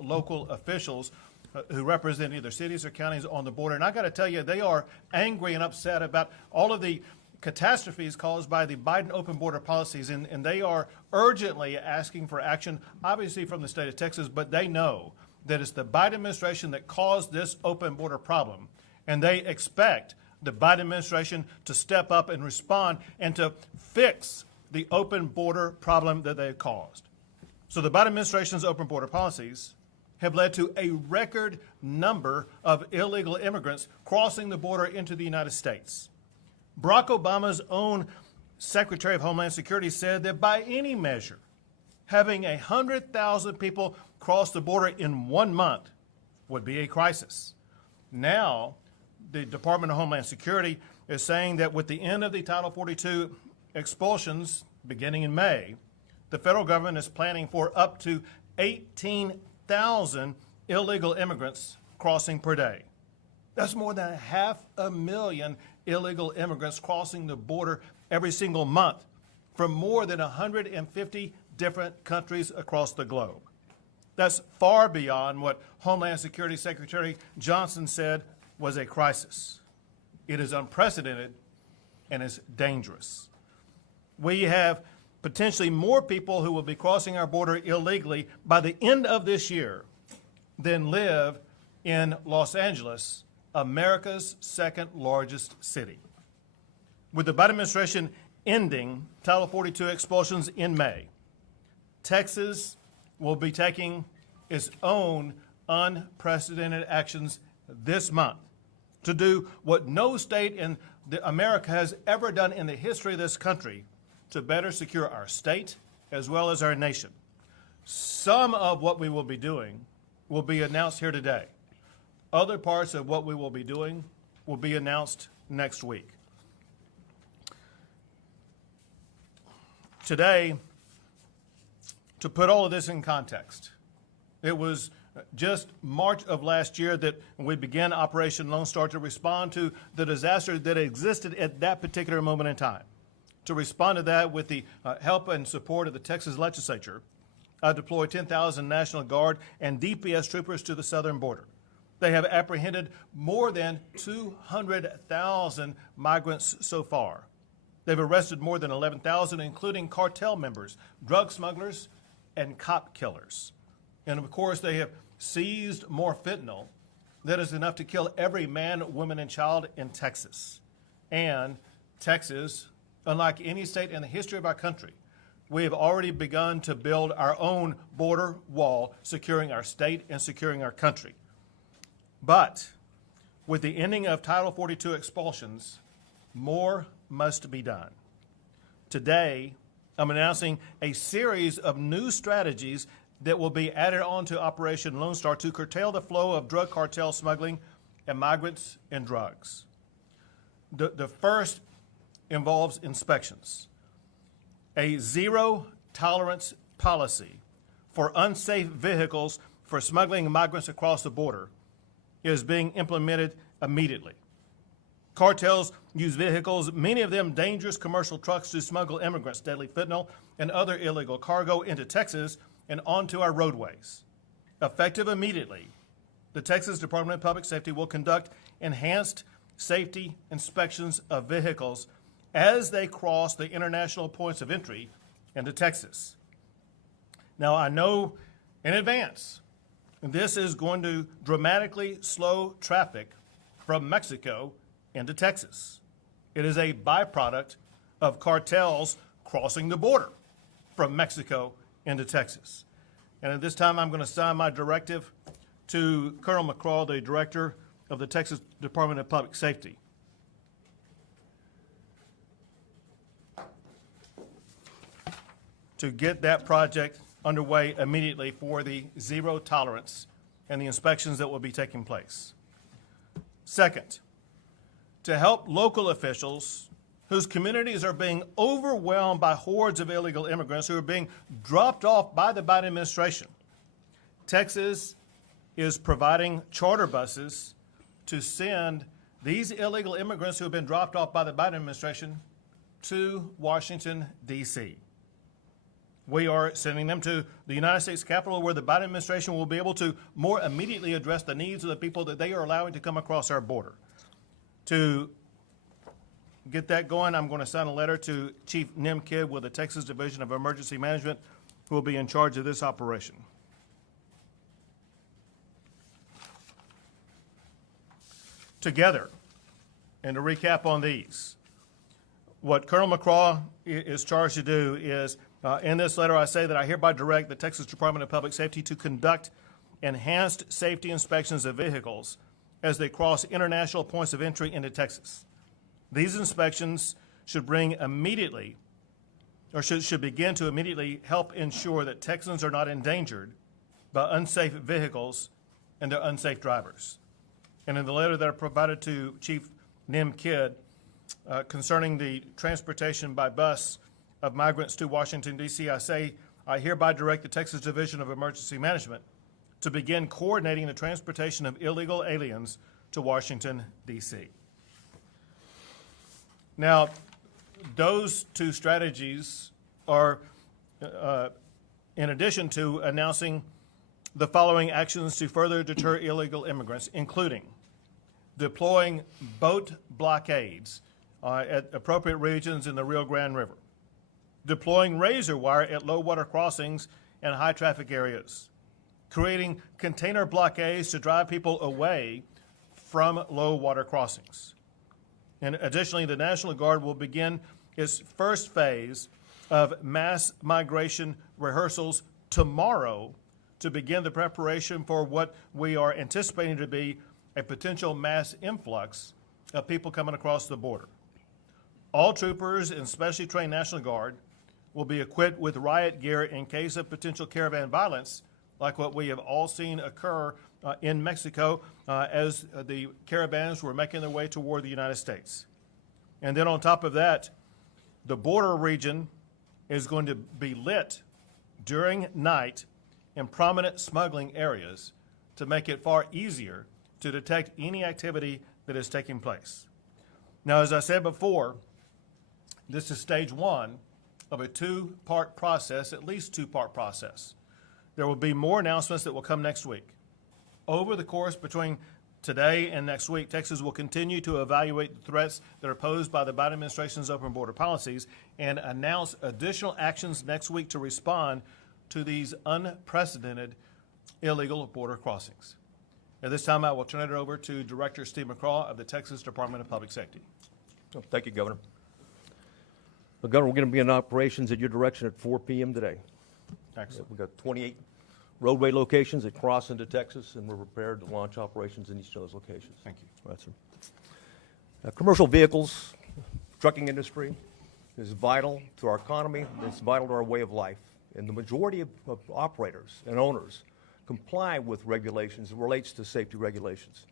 local officials who represent either cities or counties on the border. And I got to tell you, they are angry and upset about all of the catastrophes caused by the Biden open border policies, and they are urgently asking for action, obviously from the state of Texas, but they know that it's the Biden administration that caused this open border problem, and they expect the Biden administration to step up and respond and to fix the open border problem that they caused. So the Biden administration's open border policies have led to a record number of illegal immigrants crossing the border into the United States. Barack Obama's own Secretary of Homeland Security said that by any measure, having 100,000 people cross the border in 1 month would be a crisis. Now, the Department of Homeland Security is saying that with the end of the Title 42 expulsions beginning in May, the federal government is planning for up to 18,000 illegal immigrants crossing per day. That's more than 500,000 illegal immigrants crossing the border every single month from more than 150 different countries across the globe. That's far beyond what Homeland Security Secretary Johnson said was a crisis. It is unprecedented and it's dangerous. We have potentially more people who will be crossing our border illegally by the end of this year than live in Los Angeles, America's second largest city. With the Biden administration ending Title 42 expulsions in May, Texas will be taking its own unprecedented actions this month to do what no state in America has ever done in the history of this country to better secure our state as well as our nation. Some of what we will be doing will be announced here today. Other parts of what we will be doing will be announced next week. Today, to put all of this in context, it was just March of last year that we began Operation Lone Star to respond to the disaster that existed at that particular moment in time. To respond to that with the help and support of the Texas legislature, I deployed 10,000 National Guard and DPS troopers to the southern border. They have apprehended more than 200,000 migrants so far. They've arrested more than 11,000, including cartel members, drug smugglers, and cop killers. And of course, they have seized more fentanyl that is enough to kill every man, woman, and child in Texas. And Texas, unlike any state in the history of our country, we have already begun to build our own border wall, securing our state and securing our country. But with the ending of Title 42 expulsions, more must be done. Today, I'm announcing a series of new strategies that will be added on to Operation Lone Star to curtail the flow of drug cartel smuggling and migrants and drugs. The first involves inspections. A zero-tolerance policy for unsafe vehicles for smuggling migrants across the border is being implemented immediately. Cartels use vehicles, many of them dangerous commercial trucks, to smuggle immigrants, deadly fentanyl, and other illegal cargo into Texas and onto our roadways. Effective immediately, the Texas Department of Public Safety will conduct enhanced safety inspections of vehicles as they cross the international points of entry into Texas. Now, I know in advance this is going to dramatically slow traffic from Mexico into Texas. It is a byproduct of cartels crossing the border from Mexico into Texas. And at this time, I'm going to sign my directive to Colonel McCraw, the Director of the Texas Department of Public Safety. To get that project underway immediately for the zero tolerance and the inspections that will be taking place. Second, to help local officials whose communities are being overwhelmed by hordes of illegal immigrants who are being dropped off by the Biden administration, Texas is providing charter buses to send these illegal immigrants who have been dropped off by the Biden administration to Washington, D.C. We are sending them to the United States Capitol, where the Biden administration will be able to more immediately address the needs of the people that they are allowing to come across our border. To get that going, I'm going to sign a letter to Chief Nim Kidd with the Texas Division of Emergency Management, who will be in charge of this operation. Together, and to recap on these, what Colonel McCraw is charged to do is, in this letter, I say that I hereby direct the Texas Department of Public Safety to conduct enhanced safety inspections of vehicles as they cross international points of entry into Texas. These inspections should bring immediately, or should begin to immediately help ensure that Texans are not endangered by unsafe vehicles and their unsafe drivers. And in the letter that I provided to Chief Nim Kidd concerning the transportation by bus of migrants to Washington, D.C., I say, I hereby direct the Texas Division of Emergency Management to begin coordinating the transportation of illegal aliens to Washington, D.C. Now, those two strategies are, in addition to announcing the following actions to further deter illegal immigrants, including deploying boat blockades at appropriate regions in the Rio Grande River, deploying razor wire at low water crossings and high traffic areas, creating container blockades to drive people away from low water crossings. And additionally, the National Guard will begin its first phase of mass migration rehearsals tomorrow to begin the preparation for what we are anticipating to be a potential mass influx of people coming across the border. All troopers and specially trained National Guard will be equipped with riot gear in case of potential caravan violence, like what we have all seen occur in Mexico as the caravans were making their way toward the United States. And then on top of that, the border region is going to be lit during night in prominent smuggling areas to make it far easier to detect any activity that is taking place. Now, as I said before, this is stage one of a two-part process, at least two-part process. There will be more announcements that will come next week. Over the course between today and next week, Texas will continue to evaluate the threats that are posed by the Biden administration's open border policies and announce additional actions next week to respond to these unprecedented illegal border crossings. At this time, I will turn it over to Director Steve McCraw of the Texas Department of Public Safety. Thank you, Governor. Well, Governor, we're going to be in operations at your direction at 4 p.m. today. Excellent. We've got 28 roadway locations that cross into Texas, and we're prepared to launch operations in each of those locations. Thank you. Right, sir. Commercial vehicles, trucking industry is vital to our economy. It's vital to our way of life. And the majority of operators and owners comply with regulations that relates to safety regulations.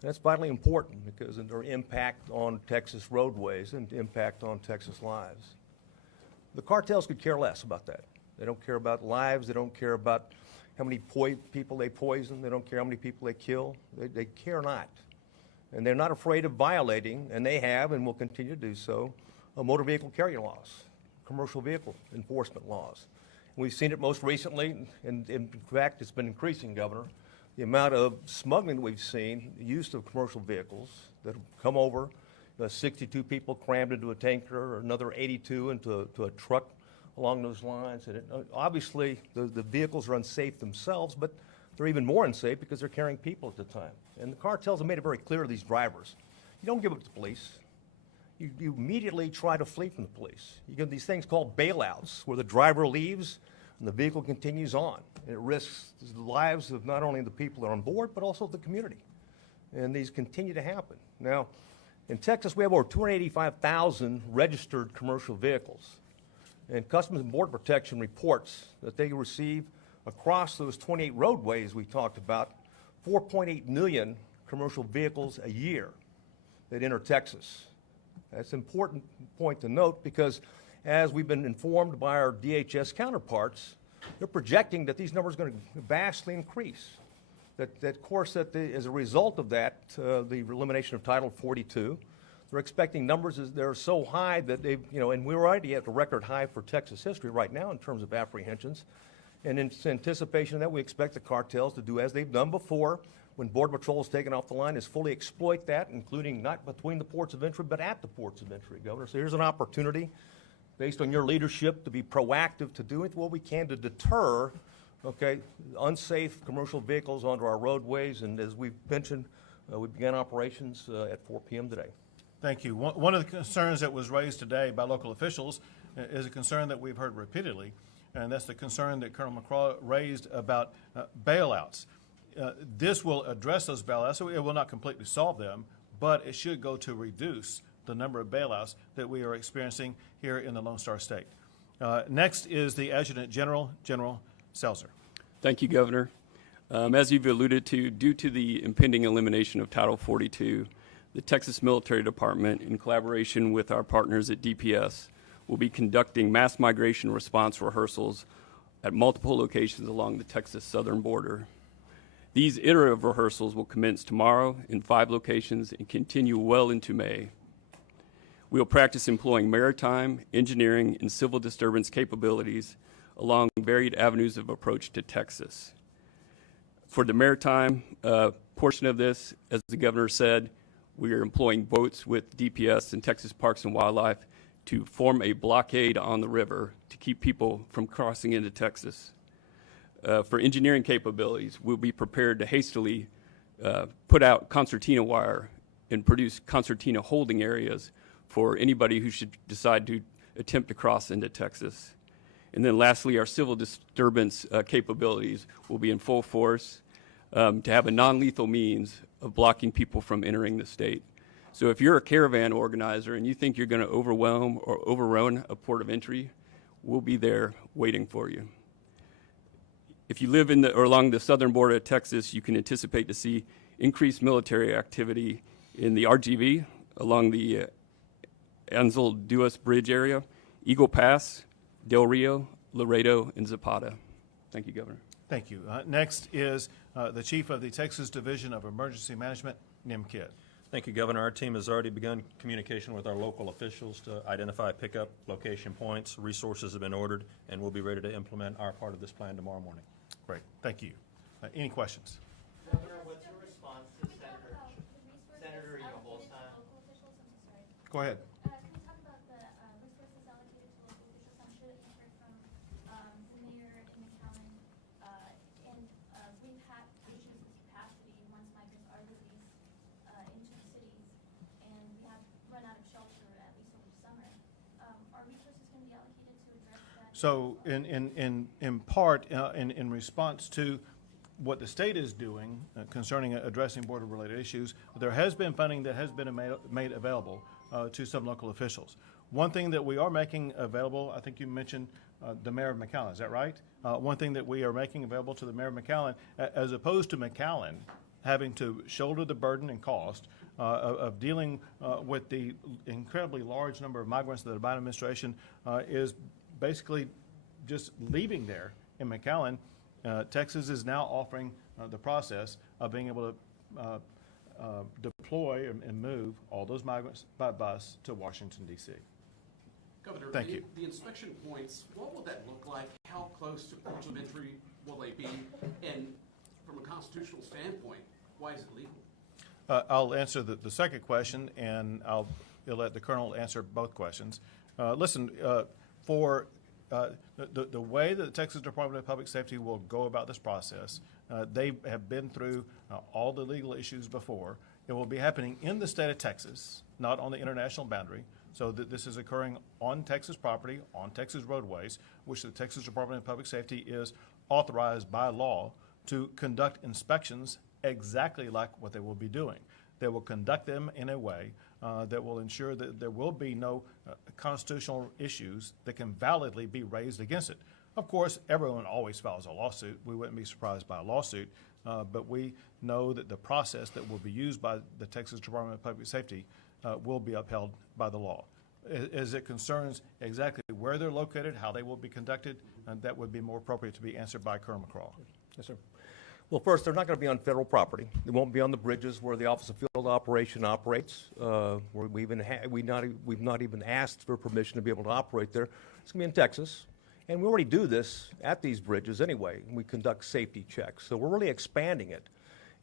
And that's vitally important because of their impact on Texas roadways and impact on Texas lives. The cartels could care less about that. They don't care about lives. They don't care about how many people they poison. They don't care how many people they kill. They care not. And they're not afraid of violating, and they have and will continue to do so, motor vehicle carrier laws, commercial vehicle enforcement laws. We've seen it most recently, and in fact, it's been increasing, Governor. The amount of smuggling that we've seen, the use of commercial vehicles that have come over, 62 people crammed into a tanker, or another 82 into a truck along those lines. And obviously, the vehicles are unsafe themselves, but they're even more unsafe because they're carrying people at the time. And the cartels have made it very clear to these drivers, you don't give up to the police. You immediately try to flee from the police. You get these things called bailouts, where the driver leaves and the vehicle continues on. And it risks the lives of not only the people that are on board, but also the community. And these continue to happen. Now, in Texas, we have over 285,000 registered commercial vehicles. And Customs and Border Protection reports that they receive across those 28 roadways we talked about, 4.8 million commercial vehicles a year that enter Texas. That's an important point to note because as we've been informed by our DHS counterparts, they're projecting that these numbers are going to vastly increase. That of course, as a result of that, the elimination of Title 42, They're expecting numbers that are so high that they've, and we're already at the record high for Texas history right now in terms of apprehensions. And in anticipation of that, we expect the cartels to do as they've done before when Border Patrol is taken off the line, is fully exploit that, including not between the ports of entry, but at the ports of entry, Governor. So here's an opportunity, based on your leadership, to be proactive, to do what we can to deter, unsafe commercial vehicles onto our roadways. And as we've mentioned, we began operations at 4 p.m. today. Thank you. One of the concerns that was raised today by local officials is a concern that we've heard repeatedly, and that's the concern that Colonel McCraw raised about bailouts. This will address those bailouts, so it will not completely solve them, but it should go to reduce the number of bailouts that we are experiencing here in the Lone Star State. Next is the Adjutant General, General Seltzer. Thank you, Governor. As you've alluded to, due to the impending elimination of Title 42, the Texas Military Department, in collaboration with our partners at DPS, will be conducting mass migration response rehearsals at multiple locations along the Texas southern border. These iterative rehearsals will commence tomorrow in 5 locations and continue well into May. We will practice employing maritime, engineering, and civil disturbance capabilities along varied avenues of approach to Texas. For the maritime portion of this, as the Governor said, we are employing boats with DPS and Texas Parks and Wildlife to form a blockade on the river to keep people from crossing into Texas. For engineering capabilities, we'll be prepared to hastily put out concertina wire and produce concertina holding areas for anybody who should decide to attempt to cross into Texas. And then lastly, our civil disturbance capabilities will be in full force to have a non-lethal means of blocking people from entering the state. So if you're a caravan organizer and you think you're going to overwhelm or overrun a port of entry, we'll be there waiting for you. If you live in or along the southern border of Texas, you can anticipate to see increased military activity in the RGV along the Ansel Duas Bridge area, Eagle Pass, Del Rio, Laredo, and Zapata. Thank you, Governor. Thank you. Next is the Chief of the Texas Division of Emergency Management, Nim Kidd. Thank you, Governor. Our team has already begun communication with our local officials to identify pickup location points. Resources have been ordered, and we'll be ready to implement our part of this plan tomorrow morning. Great. Thank you. Any questions? Governor, what's your response to Senator Yobolsa? Go ahead. Can we talk about the resources allocated to local officials? I'm sure that you heard from the mayor in McAllen, and we've had issues with capacity once migrants are released into the cities, and we have run out of shelter at least over the summer. Are resources going to be allocated to address that? So in part, in response to what the state is doing concerning addressing border-related issues, there has been funding that has been made available to some local officials. One thing that we are making available, I think you mentioned the mayor of McAllen, is that right? One thing that we are making available to the mayor of McAllen, as opposed to McAllen having to shoulder the burden and cost of dealing with the incredibly large number of migrants that the Biden administration is basically just leaving there in McAllen. Texas is now offering the process of being able to deploy and move all those migrants by bus to Washington, D.C. Governor, Thank you. The inspection points, what will that look like? How close to ports of entry will they be? And from a constitutional standpoint, why is it legal? I'll answer the second question, and I'll let the Colonel answer both questions. Listen, for the way that the Texas Department of Public Safety will go about this process, they have been through all the legal issues before. It will be happening in the state of Texas, not on the international boundary. So that this is occurring on Texas property, on Texas roadways, which the Texas Department of Public Safety is authorized by law to conduct inspections exactly like what they will be doing. They will conduct them in a way that will ensure that there will be no constitutional issues that can validly be raised against it. Of course, everyone always files a lawsuit. We wouldn't be surprised by a lawsuit, but we know that the process that will be used by the Texas Department of Public Safety will be upheld by the law. As it concerns exactly where they're located, how they will be conducted, that would be more appropriate to be answered by Colonel McCraw. Yes, sir. Well, first, they're not going to be on federal property. They won't be on the bridges where the Office of Field Operation operates. Where we've not even asked for permission to be able to operate there. It's going to be in Texas. And we already do this at these bridges anyway. We conduct safety checks. So we're really expanding it.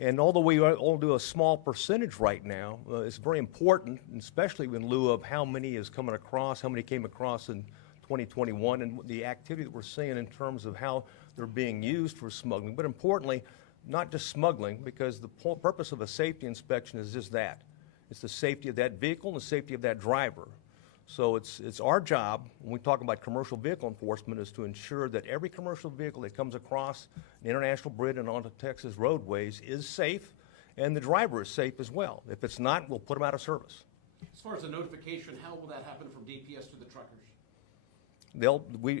And although we only do a small percentage right now, it's very important, especially in lieu of how many is coming across, how many came across in 2021, and the activity that we're seeing in terms of how they're being used for smuggling. But importantly, not just smuggling, because the purpose of a safety inspection is just that. It's the safety of that vehicle and the safety of that driver. So it's our job, when we talk about commercial vehicle enforcement, is to ensure that every commercial vehicle that comes across an international bridge and onto Texas roadways is safe, and the driver is safe as well. If it's not, we'll put them out of service. As far as the notification, how will that happen from DPS to the truckers?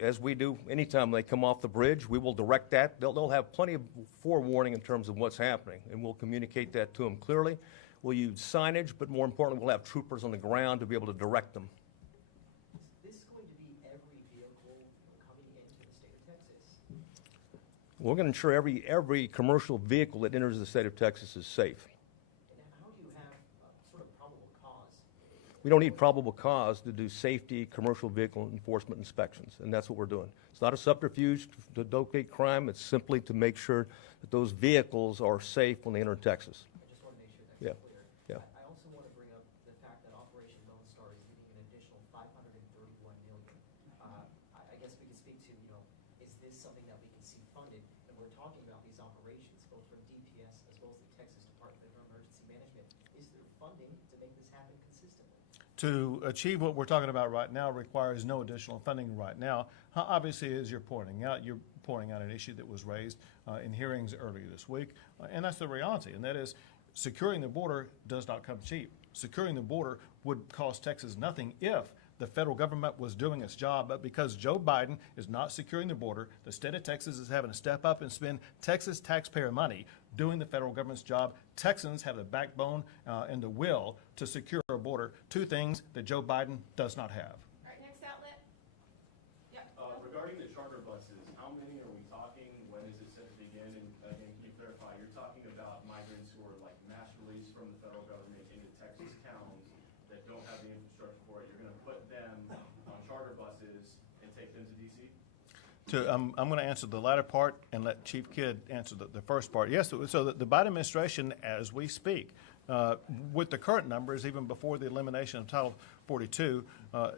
As we do anytime they come off the bridge, we will direct that. They'll have plenty of forewarning in terms of what's happening, and we'll communicate that to them clearly. We'll use signage, but more importantly, we'll have troopers on the ground to be able to direct them. Is this going to be every vehicle coming into the state of Texas? We're going to ensure every commercial vehicle that enters the state of Texas is safe. And how do you have sort of probable cause? We don't need probable cause to do safety commercial vehicle enforcement inspections, and that's what we're doing. It's not a subterfuge to locate crime. It's simply to make sure that those vehicles are safe when they enter Texas. I just want to make sure that's Yeah. clear. Yeah. I also want to bring up the fact that Operation Lone Star is getting an additional $531 million. I guess we can speak to, is this something that we can see funded? And we're talking about these operations, both from DPS as well as the Texas Department of Emergency Management. Is there funding to make this happen consistently? To achieve what we're talking about right now requires no additional funding right now. Obviously, as you're pointing out an issue that was raised in hearings earlier this week, and that's the reality, and that is securing the border does not come cheap. Securing the border would cost Texas nothing if the federal government was doing its job, but because Joe Biden is not securing the border, the state of Texas is having to step up and spend Texas taxpayer money doing the federal government's job. Texans have the backbone and the will to secure a border, two things that Joe Biden does not have. All right, next outlet. Yep. Regarding the charter buses, how many are we talking? When is it set to begin? And again, can you clarify, you're talking about migrants who are like mass released from the federal government into Texas towns that don't have the infrastructure for it. You're going to put them on charter buses and take them to DC? I'm going to answer the latter part and let Chief Kidd answer the first part. Yes, so the Biden administration, as we speak, with the current numbers, even before the elimination of Title 42,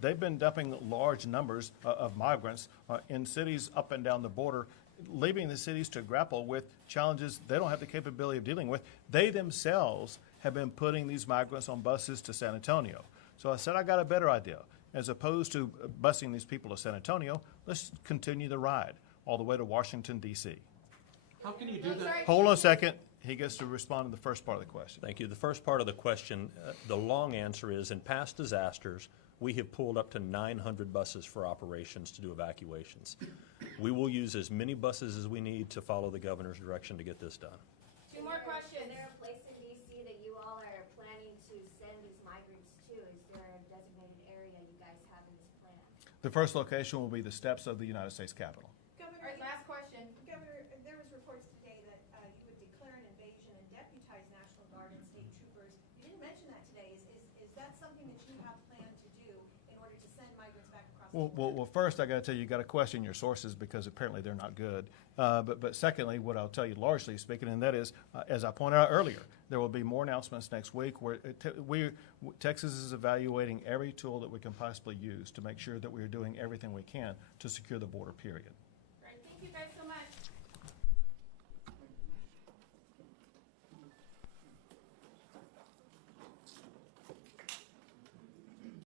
they've been dumping large numbers of migrants in cities up and down the border, leaving the cities to grapple with challenges they don't have the capability of dealing with. They themselves have been putting these migrants on buses to San Antonio. So I said, I got a better idea. As opposed to busing these people to San Antonio, let's continue the ride all the way to Washington, D.C. How can you do that? Hold on a second. He gets to respond to the first part of the question. Thank you. The first part of the question, the long answer is, in past disasters, we have pulled up to 900 buses for operations to do evacuations. We will use as many buses as we need to follow the governor's direction to get this done. Two more questions. Is there a place in DC that you all are planning to send these migrants to? Is there a designated area you guys have in this plan? The first location will be the steps of the United States Capitol. All right, last question. Governor, there was reports today that you would declare an invasion and deputize National Guard and state troopers. You didn't mention that today. Is that something that you have planned to do in order to send migrants back across the border? Well, first I got to tell you, you got to question your sources because apparently they're not good. But secondly, what I'll tell you, largely speaking, and that is, as I pointed out earlier, there will be more announcements next week where Texas is evaluating every tool that we can possibly use to make sure that we are doing everything we can to secure the border, period.